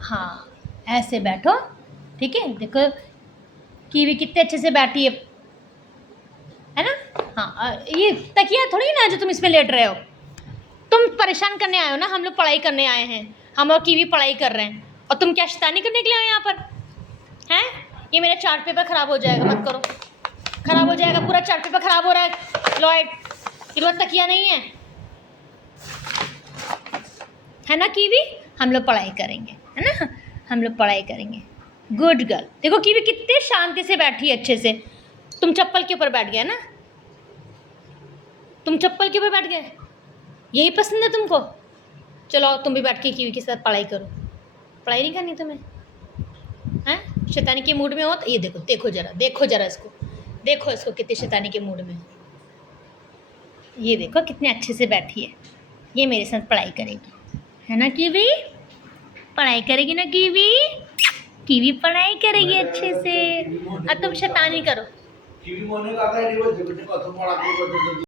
हाँ, ऐसे बैठो, ठीक है। देखो कीवी कितने अच्छे से बैठी है ना। हाँ, ये तकिया थोड़ी ना जो तुम इसमें लेट रहे हो। तुम परेशान करने आए हो ना, हम लोग पढ़ाई करने आए हैं, हम और कीवी पढ़ाई कर रहे हैं, और तुम क्या शैतानी करने के लिए हो यहाँ पर हैं। ये मेरा चार्ट पेपर खराब हो जाएगा, मत करो। खराब हो जाएगा, पूरा चार्ट पेपर खराब हो रहा है लॉयड। ये लोग तकिया नहीं है ना कीवी। हम लोग पढ़ाई करेंगे, है ना, हम लोग पढ़ाई करेंगे। Good girl. देखो कीवी कितने शांति से बैठी है, अच्छे से। तुम चप्पल के ऊपर बैठ गए ना, तुम चप्पल के ऊपर बैठ गए, यही पसंद है तुमको। चलो तुम भी बैठ के कीवी के साथ पढ़ाई करो। पढ़ाई नहीं करनी तुम्हें हैं, शैतानी के मूड में हो तो ये देखो, देखो जरा, देखो जरा इसको, देखो इसको कितने शैतानी के मूड में। ये देखो कितने अच्छे से बैठी है, ये मेरे साथ पढ़ाई करेगी, है ना कीवी। पढ़ाई करेगी ना कीवी, कीवी पढ़ाई करेगी अच्छे से। और तुम शैतानी करो।